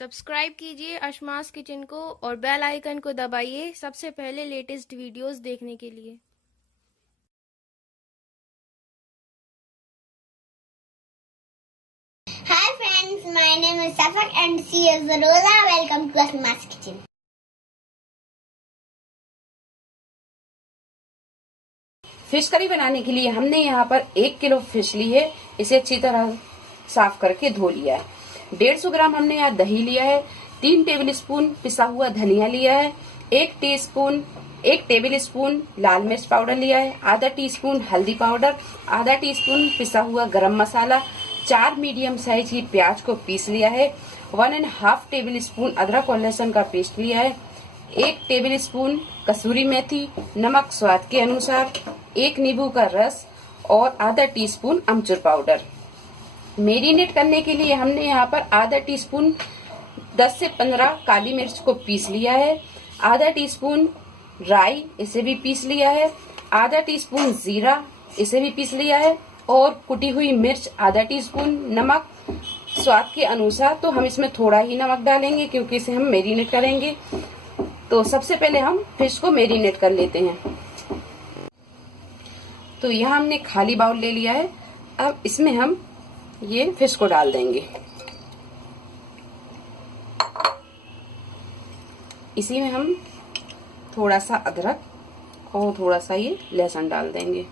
Subscribe कीजिए अशमास kitchen को और बेल आइकन को दबाइए सबसे पहले लेटेस्ट वीडियोस देखने के लिए। Hi friends, my name is Safak and she is Rosa. Welcome to Ashma's Kitchen. Fish curry बनाने के लिए हमने यहाँ पर 1 किलो फिश ली है। इसे अच्छी तरह साफ करके धो लिया है। 150 ग्राम हमने यहाँ दही लिया है। 3 टेबल स्पून पिसा हुआ धनिया लिया है। 1 टेबल स्पून लाल मिर्च पाउडर लिया है। आधा टीस्पून हल्दी पाउडर, आधा टीस्पून पिसा हुआ गरम मसाला, 4 मीडियम साइज की प्याज को पीस लिया है। 1.5 टेबल स्पून अदरक और लहसुन का पेस्ट लिया है। 1 टेबल स्पून कसूरी मेथी, नमक स्वाद के अनुसार, 1 नींबू का रस और आधा टीस्पून अमचूर पाउडर। मेरिनेट करने के लिए हमने यहाँ पर आधा टीस्पून 10 से 15 काली मिर्च को पीस लिया है। आधा टीस्पून राई, इसे भी पीस लिया है। आधा टीस्पून जीरा, इसे भी पीस लिया है। और कुटी हुई मिर्च आधा टीस्पून, नमक स्वाद के अनुसार। तो हम इसमें थोड़ा ही नमक डालेंगे क्योंकि इसे हम मेरिनेट करेंगे। तो सबसे पहले हम फिश को मेरिनेट कर लेते हैं। तो यहाँ हमने खाली बाउल ले लिया है। अब इसमें हम ये फिश को डाल देंगे। इसी में हम थोड़ा सा अदरक और थोड़ा सा ये लहसुन डाल देंगे।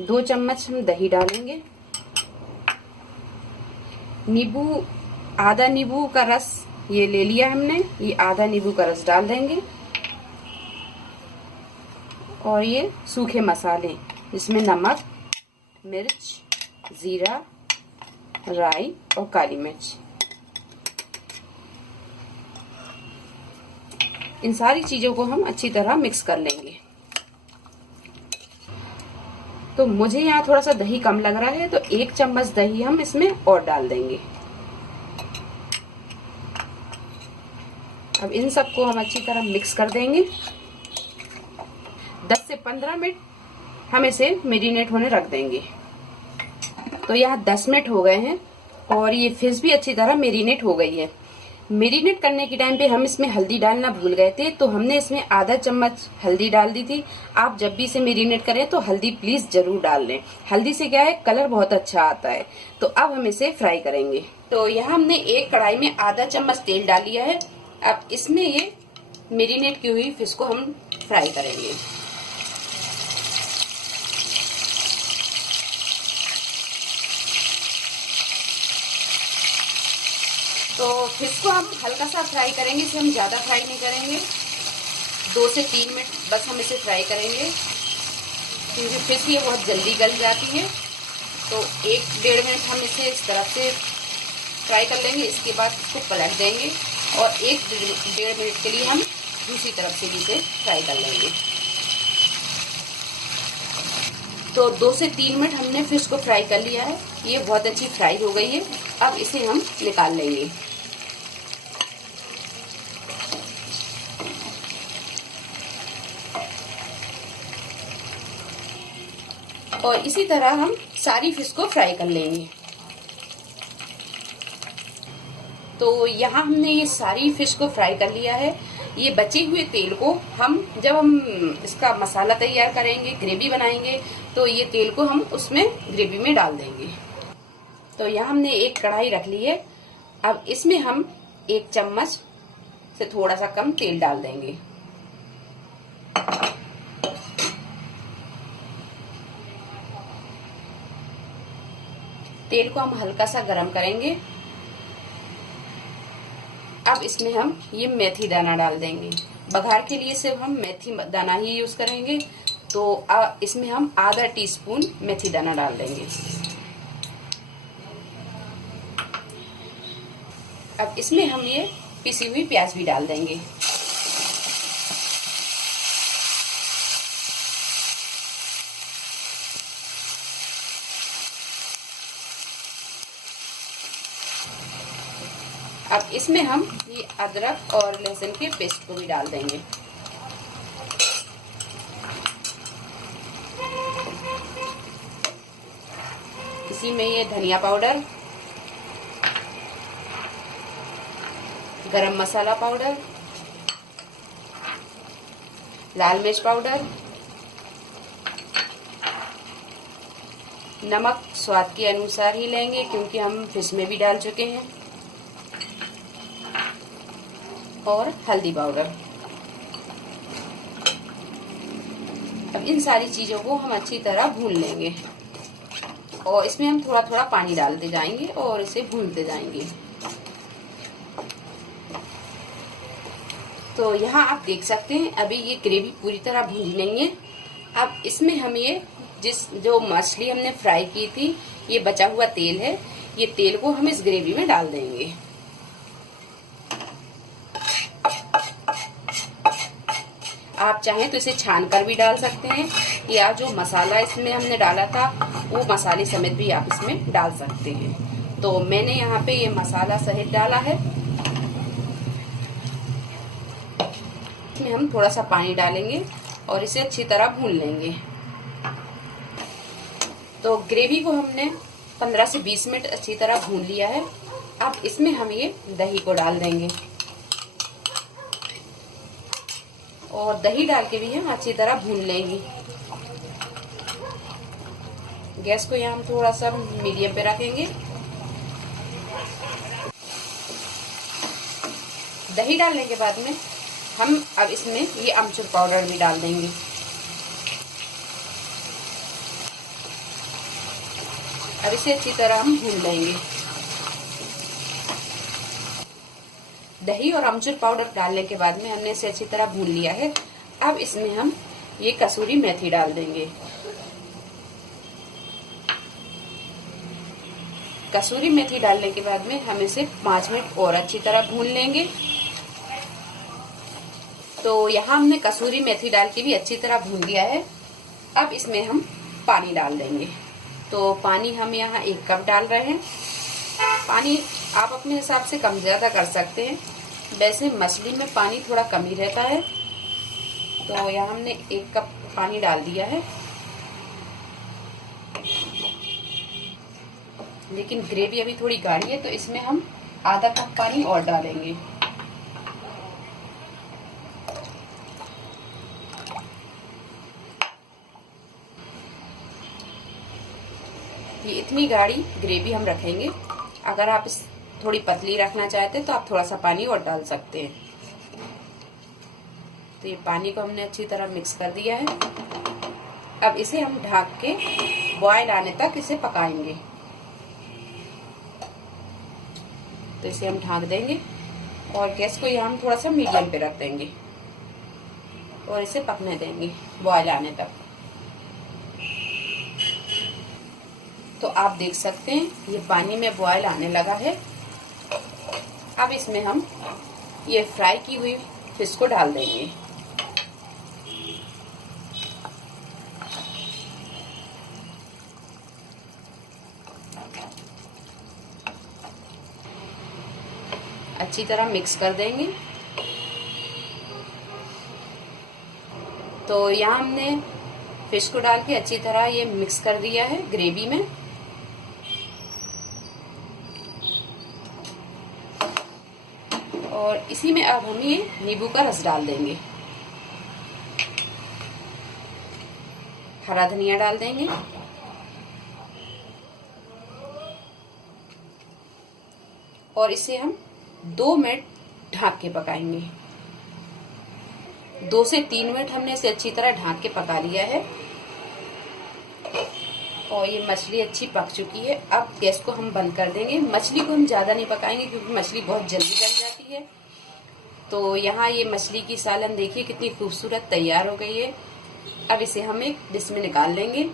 दो चम्मच हम दही डालेंगे। नींबू, आधा नींबू का रस ये ले लिया हमने, ये आधा नींबू का रस डाल देंगे। और ये सूखे मसाले जिसमें नमक, मिर्च, जीरा, राई और काली मिर्च, इन सारी चीजों को हम अच्छी तरह मिक्स कर लेंगे। तो मुझे यहाँ थोड़ा सा दही कम लग रहा है तो 1 चम्मच दही हम इसमें और डाल देंगे। अब इन सबको हम अच्छी तरह मिक्स कर देंगे। 10 से 15 मिनट हम इसे मेरिनेट होने रख देंगे। तो यहाँ 10 मिनट हो गए हैं और ये फिश भी अच्छी तरह मेरिनेट हो गई है। मेरिनेट करने के टाइम पे हम इसमें हल्दी डालना भूल गए थे, तो हमने इसमें आधा चम्मच हल्दी डाल दी थी। आप जब भी इसे मेरिनेट करें तो हल्दी प्लीज जरूर डाल लें। हल्दी से क्या है, कलर बहुत अच्छा आता है। तो अब हम इसे फ्राई करेंगे। तो यहाँ हमने एक कढ़ाई में आधा चम्मच तेल डाल लिया है। अब इसमें ये मेरिनेट की हुई फिश को हम फ्राई करेंगे। तो फिश को हम हल्का सा फ्राई करेंगे, इसे हम ज़्यादा फ्राई नहीं करेंगे। 2 से 3 मिनट बस हम इसे फ्राई करेंगे क्योंकि फिश ये बहुत जल्दी गल जाती है। तो 1-1.5 मिनट हम इसे इस तरफ से फ्राई कर लेंगे। इसके बाद इसको पलट देंगे और 1-1.5 मिनट के लिए हम दूसरी तरफ से भी इसे फ्राई कर लेंगे। तो 2 से 3 मिनट हमने फिश को फ्राई कर लिया है। ये बहुत अच्छी फ्राई हो गई है। अब इसे हम निकाल लेंगे। और इसी तरह हम सारी फिश को फ्राई कर लेंगे। तो यहाँ हमने ये सारी फिश को फ्राई कर लिया है। ये बचे हुए तेल को जब हम इसका मसाला तैयार करेंगे, ग्रेवी बनाएंगे, तो ये तेल को हम उसमें ग्रेवी में डाल देंगे। तो यहाँ हमने एक कढ़ाई रख ली है। अब इसमें हम 1 चम्मच से थोड़ा सा कम तेल डाल देंगे। तेल को हम हल्का सा गरम करेंगे। अब इसमें हम ये मेथी दाना डाल देंगे। बघार के लिए सिर्फ हम मेथी दाना ही यूज करेंगे। तो इसमें हम आधा टीस्पून मेथी दाना डाल देंगे। अब इसमें हम ये पिसी हुई प्याज भी डाल देंगे। अब इसमें हम ये अदरक और लहसुन के पेस्ट को भी डाल देंगे। इसी में ये धनिया पाउडर, गरम मसाला पाउडर, लाल मिर्च पाउडर, नमक स्वाद के अनुसार ही लेंगे क्योंकि हम फिश में भी डाल चुके हैं, और हल्दी पाउडर। अब इन सारी चीजों को हम अच्छी तरह भून लेंगे और इसमें हम थोड़ा थोड़ा पानी डालते जाएंगे और इसे भूनते जाएंगे। तो यहाँ आप देख सकते हैं अभी ये ग्रेवी पूरी तरह भूनी नहीं है। अब इसमें हम ये जो मछली हमने फ्राई की थी, ये बचा हुआ तेल है, ये तेल को हम इस ग्रेवी में डाल देंगे। आप चाहें तो इसे छान कर भी डाल सकते हैं, या जो मसाला इसमें हमने डाला था वो मसाले समेत भी आप इसमें डाल सकते हैं। तो मैंने यहाँ पे ये मसाला सहित डाला है। इसमें हम थोड़ा सा पानी डालेंगे और इसे अच्छी तरह भून लेंगे। तो ग्रेवी को हमने 15 से 20 मिनट अच्छी तरह भून लिया है। अब इसमें हम ये दही को डाल देंगे और दही डाल के भी हम अच्छी तरह भून लेंगे। गैस को यहाँ हम थोड़ा सा मीडियम पे रखेंगे। दही डालने के बाद में हम अब इसमें ये अमचूर पाउडर भी डाल देंगे। अब इसे अच्छी तरह हम भून लेंगे। दही और अमचूर पाउडर डालने के बाद में हमने इसे अच्छी तरह भून लिया है। अब इसमें हम ये कसूरी मेथी डाल देंगे। कसूरी मेथी डालने के बाद में हम इसे 5 मिनट और अच्छी तरह भून लेंगे। तो यहाँ हमने कसूरी मेथी डाल के भी अच्छी तरह भून लिया है। अब इसमें हम पानी डाल देंगे। तो पानी हम यहाँ 1 कप डाल रहे हैं। पानी आप अपने हिसाब से कम ज्यादा कर सकते हैं, वैसे मछली में पानी थोड़ा कम ही रहता है। तो यहाँ हमने 1 कप पानी डाल दिया है, लेकिन ग्रेवी अभी थोड़ी गाढ़ी है तो इसमें हम आधा कप पानी और डालेंगे। ये इतनी गाढ़ी ग्रेवी हम रखेंगे। अगर आप इस थोड़ी पतली रखना चाहते हैं तो आप थोड़ा सा पानी और डाल सकते हैं। तो ये पानी को हमने अच्छी तरह मिक्स कर दिया है। अब इसे हम ढक के बॉयल आने तक इसे पकाएंगे। तो इसे हम ढक देंगे और गैस को यहाँ हम थोड़ा सा मीडियम पे रख देंगे और इसे पकने देंगे बॉयल आने तक। तो आप देख सकते हैं ये पानी में बॉयल आने लगा है। अब इसमें हम ये फ्राई की हुई फिश को डाल देंगे। अच्छी तरह मिक्स कर देंगे। तो यहाँ हमने फिश को डाल के अच्छी तरह ये मिक्स कर दिया है ग्रेवी में। और इसी में अब हम ये नींबू का रस डाल देंगे, हरा धनिया डाल देंगे और इसे हम 2 मिनट ढक के पकाएंगे। 2 से 3 मिनट हमने इसे अच्छी तरह ढक के पका लिया है और ये मछली अच्छी पक चुकी है। अब गैस को हम बंद कर देंगे। मछली को हम ज्यादा नहीं पकाएंगे क्योंकि मछली बहुत जल्दी गल जाती है। तो यहाँ ये मछली की सालन देखिए कितनी खूबसूरत तैयार हो गई है। अब इसे हम एक डिश में निकाल लेंगे।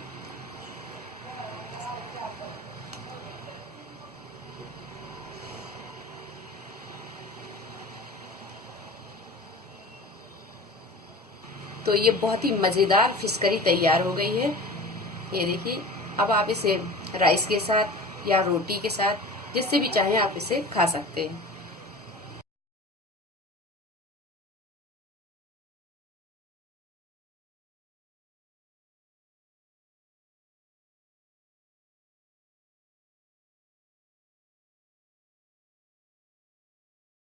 तो ये बहुत ही मजेदार फिश करी तैयार हो गई है। ये देखिए, अब आप इसे राइस के साथ या रोटी के साथ जिससे भी चाहें आप इसे खा सकते हैं।